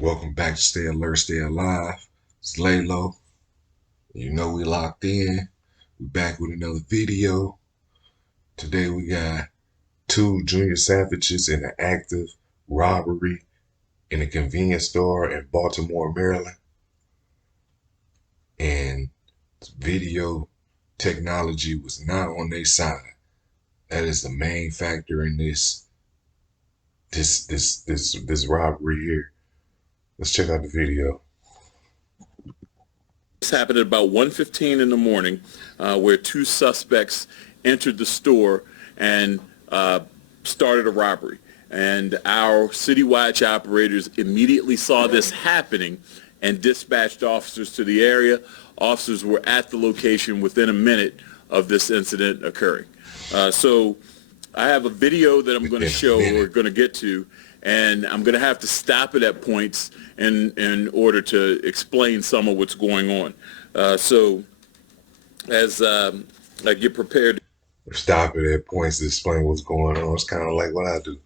Welcome back to Stay Alert, Stay Alive. It's Laylo. You know we locked in. We back with another video. Today we got two junior savages in an active robbery in a convenience store in Baltimore, Maryland. And video technology was not on their side. That is the main factor in this robbery here. Let's check out the video. This happened at about 1:15 in the morning, where two suspects entered the store and started a robbery. And our City Watch operators immediately saw this happening and dispatched officers to the area. Officers were at the location within a minute of this incident occurring. So I have a video that I'm going to show, we're going to get to, and I'm going to have to stop it at points in order to explain some of what's going on. So as I get prepared. Stop it at points to explain what's going on. It's kind of like what I do.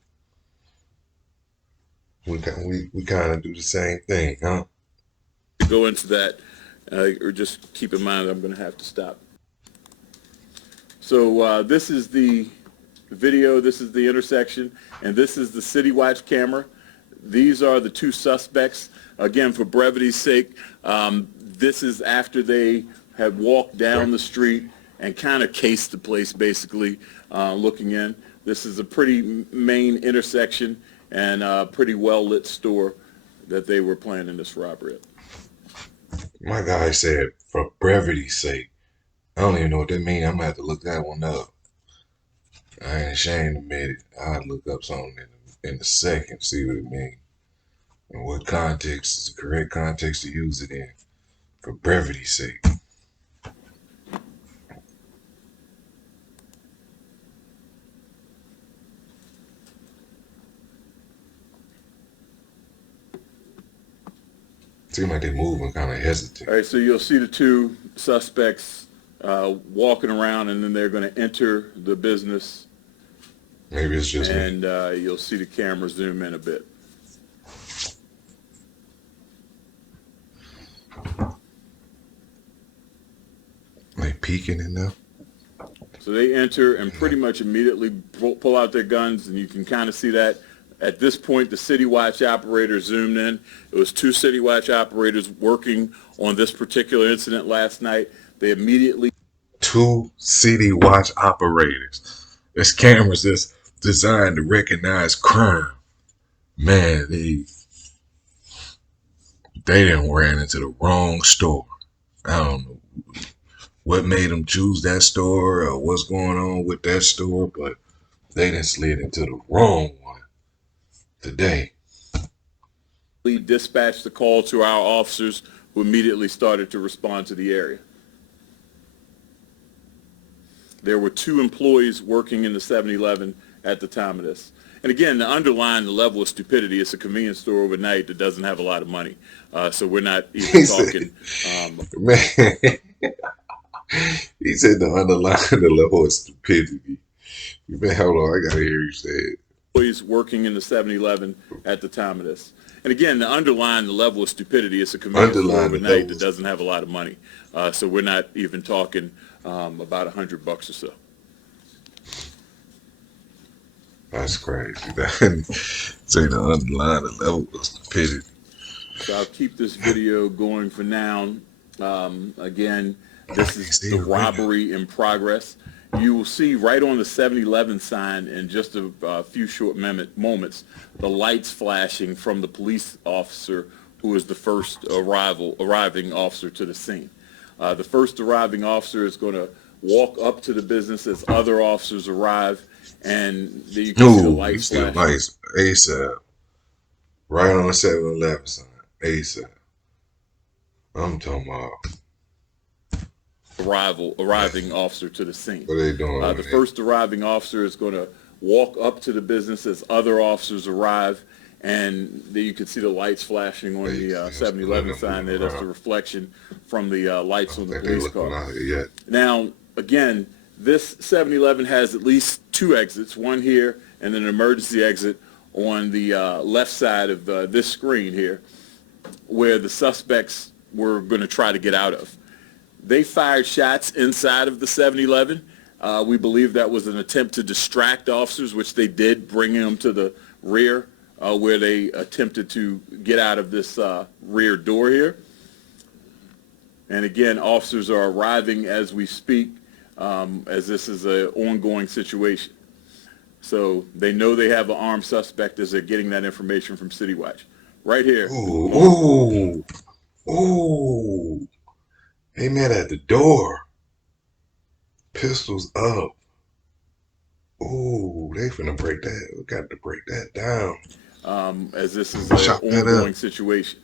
We kind of do the same thing, huh? To go into that, or just keep in mind that I'm going to have to stop. So this is the video, this is the intersection, and this is the City Watch camera. These are the two suspects. Again, for brevity's sake, this is after they had walked down the street and kind of cased the place, basically, looking in. This is a pretty main intersection and a pretty well-lit store that they were planning this robbery at. My guy said, for brevity's sake. I don't even know what that means. I'm going to have to look that one up. I ain't ashamed to admit it. I'll look up something in a second, see what it means. And what context is the correct context to use it in. For brevity's sake. Seems like they're moving kind of hesitant. All right, so you'll see the two suspects walking around, and then they're going to enter the business. Maybe it's just and you'll see the camera zoom in a bit. Like peeking in there. So they enter and pretty much immediately pull out their guns, and you can kind of see that. At this point, the City Watch operator zoomed in. It was two City Watch operators working on this particular incident last night. They immediately... Two City Watch operators. This camera's just designed to recognize crime. Man, they didn't ran into the wrong store. I don't know what made them choose that store or what's going on with that store, but they done slid into the wrong one today. We dispatched the call to our officers, who immediately started to respond to the area. There were two employees working in the 7-Eleven at the time of this. And again, to underline the level of stupidity, it's a convenience store overnight that doesn't have a lot of money. So we're not even talking. Man, he said to underline the level of stupidity. Man, hold on, I gotta hear you say it. Employees working in the 7-Eleven at the time of this. And again, to underline the level of stupidity, it's a convenience store overnight that doesn't have a lot of money. So we're not even talking about $100 or so. That's crazy. Say to underline the level of stupidity. So I'll keep this video going for now. Again, this is the robbery in progress. You will see right on the 7-Eleven sign in just a few short moments, the lights flashing from the police officer who is the first arriving officer to the scene. The first arriving officer is going to walk up to the business as other officers arrive, and there you can see the lights flashing. Lights ASAP. Right on the 7-Eleven sign. ASAP. I'm talking about arriving officer to the scene. What are they doing? The first arriving officer is going to walk up to the business as other officers arrive, and there you can see the lights flashing on the 7-Eleven sign there. That's the reflection from the lights on the police car. Now, again, this 7-Eleven has at least two exits, one here and then an emergency exit on the left side of this screen here. where the suspects were going to try to get out of. They fired shots inside of the 7-Eleven. We believe that was an attempt to distract officers, which they did, bringing them to the rear where they attempted to get out of this rear door here. And again, officers are arriving as we speak, as this is an ongoing situation. So they know they have an armed suspect as they're getting that information from City Watch. Right here. Ooh, ooh, ooh. They met at the door. Pistols up. Ooh, they finna break that. We got to break that down. As this is an Chop that ongoing up. situation.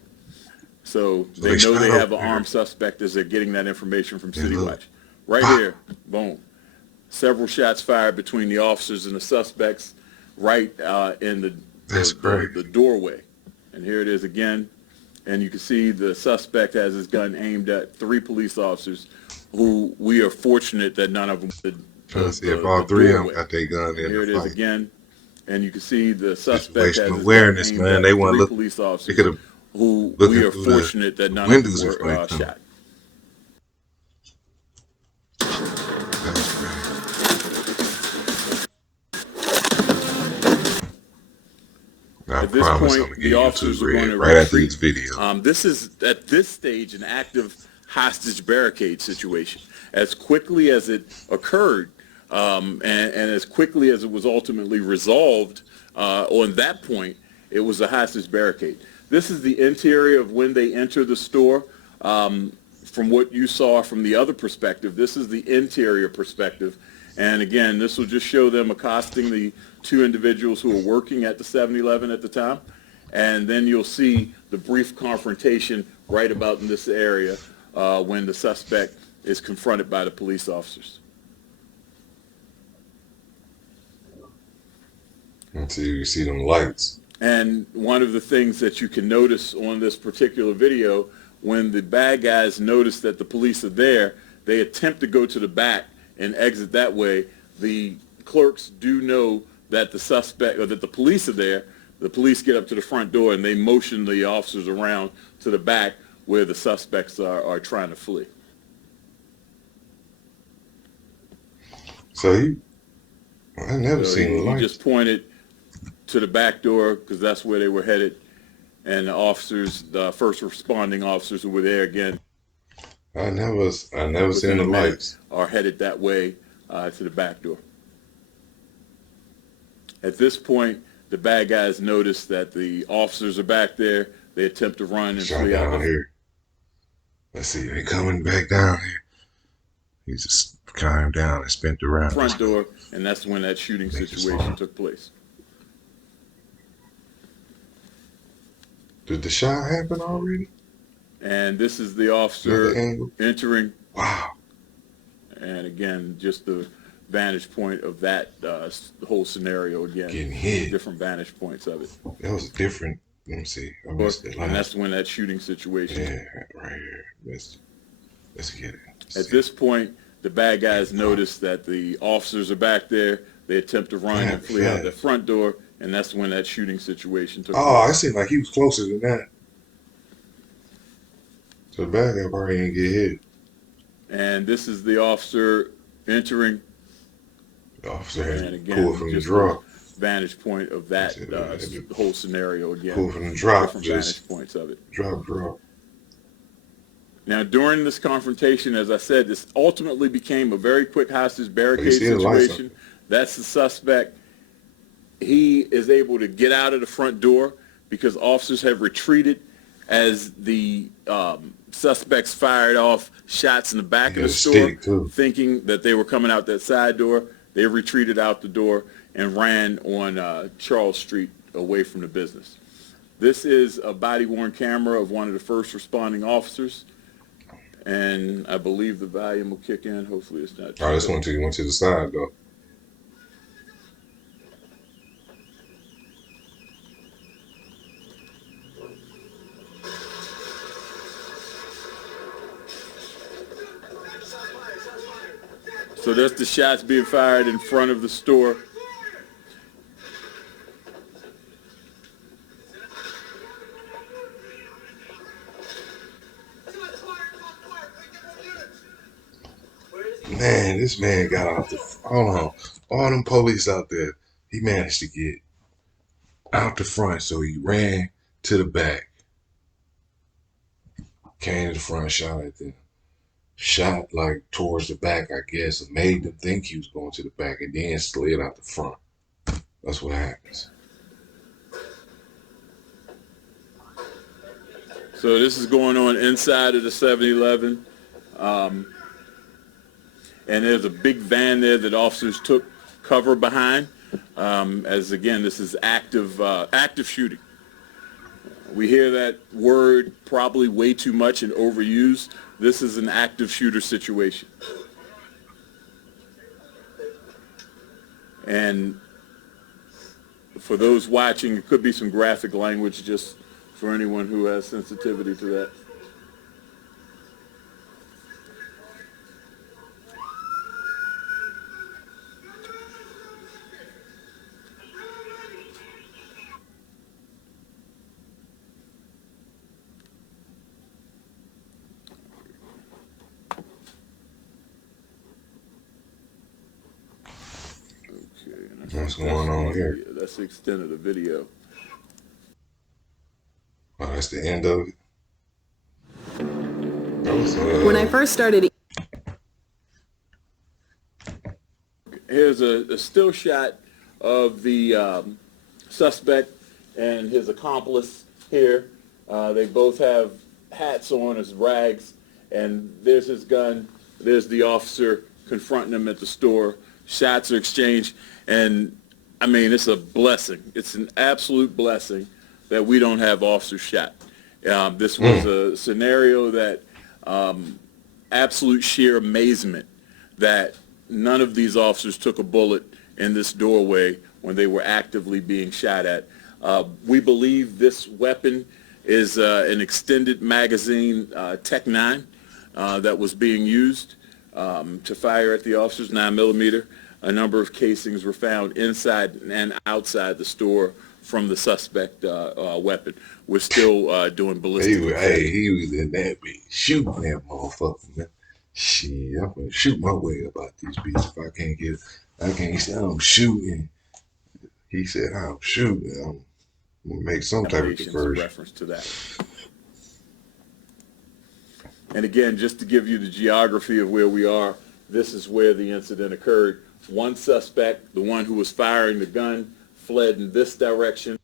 So So they they know shot they have over an there. armed suspect as they're getting that information from And City look. Watch. Right Pop. here, boom. Several shots fired between the officers and the suspects right in That's great. the doorway. And here it is again. And you can see the suspect has his gun aimed at 3 police officers who we are fortunate that none of them Trying to see if all 3 of them got their gun And in here the it is fight. again. And you can see the suspect has Situational his gun awareness, aimed man. at They want to 3 look. police They officers could have who we looking are through fortunate that the none of them windows before they were come. shot. That's great. I At this promise I'm point, gonna the give officers YouTube are going red to right after retreat. this video. This is, at this stage, an active hostage barricade situation. As quickly as it occurred, and as quickly as it was ultimately resolved on that point, it was a hostage barricade. This is the interior of when they enter the store. From what you saw from the other perspective, this is the interior perspective. And again, this will just show them accosting the 2 individuals who were working at the 7-Eleven at the time. And then you'll see the brief confrontation right about in this area when the suspect is confronted by the police officers. Until you see them lights. And one of the things that you can notice on this particular video, when the bad guys notice that the police are there, they attempt to go to the back and exit that way. The clerks do know that the suspect or that the police are there. The police get up to the front door and they motion the officers around to the back where the suspects are trying to flee. So I never So seen the he lights. just pointed to the back door because that's where they were headed. And the officers, the first responding officers who were there again, I never seen within the a minute, lights. are headed that way to the back door. At this point, the bad guys notice that the officers are back there. They attempt to run and Shot flee out down here. Let's see, they coming back down here. He just climbed down and spent the around. front door, and that's when that shooting situation took place. Did the shot happen already? And this is the officer entering. Wow. And again, just the vantage point of that whole scenario again. Getting hit. Different vantage points of it. That was different. Let me see. I missed the And that's when that shooting situation. Yeah, right here. Let's get it. At this point, the bad guys notice that the officers are back there. They attempt to run and flee out the front door, and that's when that shooting situation took place. I seemed like he was closer than that. So the bad guy probably didn't get hit. And this is the officer entering. The officer had And again, pulled from the just drop. vantage point of that whole scenario again. Pulled from the drop. Different Just vantage points of it. drop. Now, during this confrontation, as I said, this ultimately became a very quick hostage barricade see the lights situation. That's the suspect. He is able to get out of the front door because officers have retreated as the suspects fired off shots in the back of the store, thinking that they were coming out that side door. They retreated out the door and ran on Charles Street away from the business. This is a body-worn camera of one of the first responding officers. And I believe the volume will kick in. Hopefully it's not. Oh, this one went to the side though. So that's the shots being fired in front of the store. Man, this man got out the, hold on, all them police out there, he managed to get out the front, so he ran to the back, came to the front, shot at them. Shot like towards the back, I guess, and made them think he was going to the back and then slid out the front. That's what happens. So this is going on inside of the 7-Eleven. And there's a big van there that officers took cover behind. As again, this is active shooting. We hear that word probably way too much and overused. This is an active shooter situation. And for those watching, it could be some graphic language just for anyone who has sensitivity to that. Okay, and What's going on here? that's the extent of the video. Oh, that's the end of it. When I first started, Here's a still shot of the suspect and his accomplice here. They both have hats on as rags, and there's his gun. There's the officer confronting him at the store. Shots are exchanged, and I mean, it's a blessing. It's an absolute blessing that we don't have officers shot. This was a scenario that absolute sheer amazement that none of these officers took a bullet in this doorway when they were actively being shot at. We believe this weapon is an extended magazine Tech 9 that was being used to fire at the officers, 9mm. A number of casings were found inside and outside the store from the suspect weapon. We're still doing ballistic. He was in that bitch shooting that motherfucker, man. Shit, I'm gonna shoot my way about these beats if I can't get it. I can't say I'm shooting. He said I'm shooting. I'm gonna make some type of diversion. Reference to that. And again, just to give you the geography of where we are, this is where the incident occurred. One suspect, the one who was firing the gun, fled in this direction.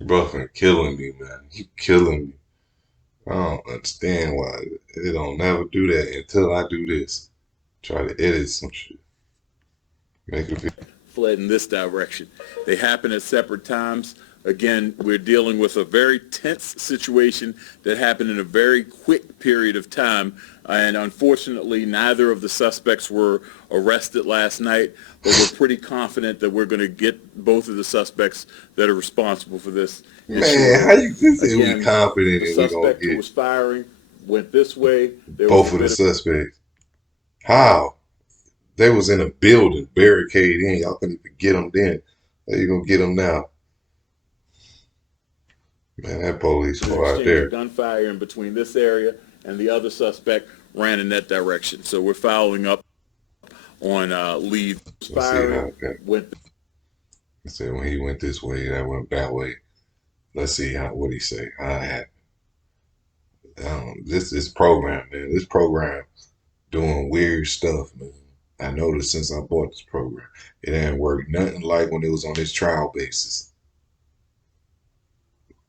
Brother killing me, man. He killing me. I don't understand why they don't never do that until I do this. Try to edit some shit. Make it Fled in this direction. They happen at separate times. Again, we're dealing with a very tense situation that happened in a very quick period of time. And unfortunately, neither of the suspects were arrested last night, but we're pretty confident that we're going to get both of the suspects that are responsible for this. Man, how you can say Again, we confident the that we're going suspect to who get was firing went this way. There both was of the suspects? How? They was in a building, barricade in. Y'all couldn't even get them then. How you gonna get them now? Man, that police car out there. Gunfire in between this area, and the other suspect ran in that direction. So we're following up on lead. Firing went. I said when he went this way, that went that way. Let's see what he say. How it happened. This program, man. This program doing weird stuff, man. I noticed since I bought this program, it ain't worked nothing like when it was on this trial basis.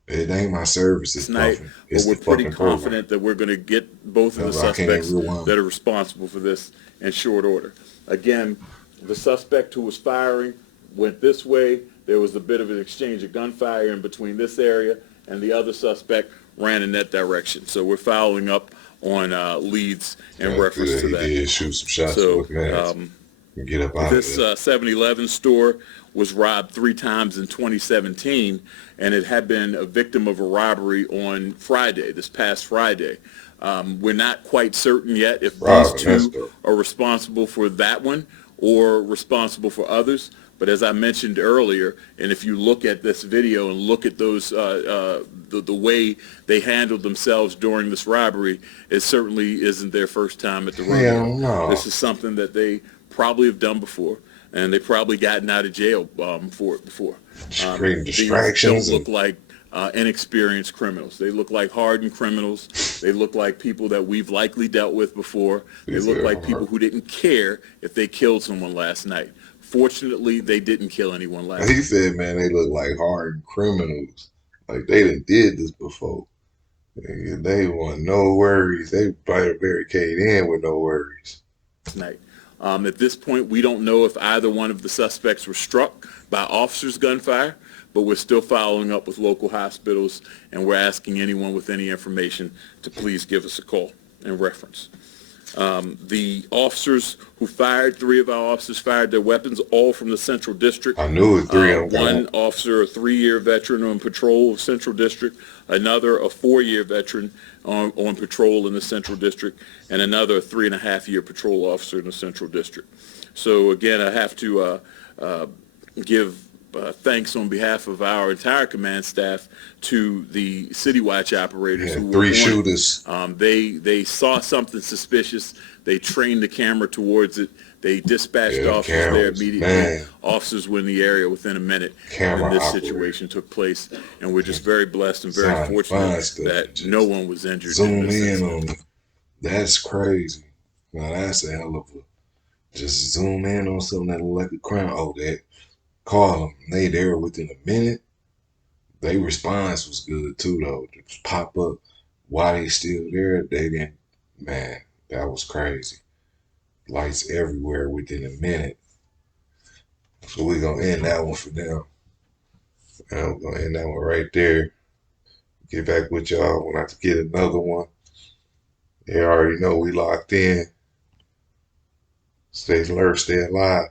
It ain't my service. It's tonight, but we're pretty confident that we're going to get both of the suspects that are responsible for this in short order. Again, the suspect who was firing went this way. There was a bit of an exchange of gunfire in between this area, and the other suspect ran in that direction. So we're following up on leads in reference to that. He did shoot some shots. So get up out this of there. 7-Eleven store was robbed 3 times in 2017, and it had been a victim of a robbery on Friday, this past Friday. We're not quite certain yet if these two are responsible for that one or responsible for others. But as I mentioned earlier, and if you look at this video and look at those, the way they handled themselves during this robbery, it certainly isn't their first time at the Hell rodeo. no. This is something that they probably have done before, and they probably gotten out of jail for it before. Creating These don't distractions and look like inexperienced criminals. They look like hardened criminals. They look like people that we've likely dealt with before. They these look are like people hard. who didn't care if they killed someone last night. Fortunately, they didn't kill anyone last He night. said, man, they look like hard criminals. Like they done did this before. They want no worries. They barricade in with no worries. Night. At this point, we don't know if either one of the suspects were struck by officers' gunfire, but we're still following up with local hospitals, and we're asking anyone with any information to please give us a call and reference. The officers who fired, three of our officers fired their weapons, all from the Central District. I knew it, three of them One officer, a 3-year veteran on patrol of Central District, another a 4-year veteran on patrol in the Central District, and another a 3.5-year patrol officer in the Central District. So again, I have to give thanks on behalf of our entire command staff to the City Watch operators who were three on it. shooters. They saw something suspicious. They trained the camera towards it. They dispatched officers there Cameras, immediately. man. Officers were in the area within a minute, Camera and this operator. situation took place. And we're just very blessed and very Sound fortunate fine stuff. that Just no one was injured in zoom this in incident. on it. That's crazy. Now that's a hell of a. Just zoom in on something that look like a crime. Oh, that call them. They there within a minute. Their response was good too, though. Just pop up while they still there. They didn't. Man, that was crazy. Lights everywhere within a minute. So we're gonna end that one for now. And we're gonna end that one right there. Get back with y'all when I get another one. You already know we locked in. Stay alert, stay alive.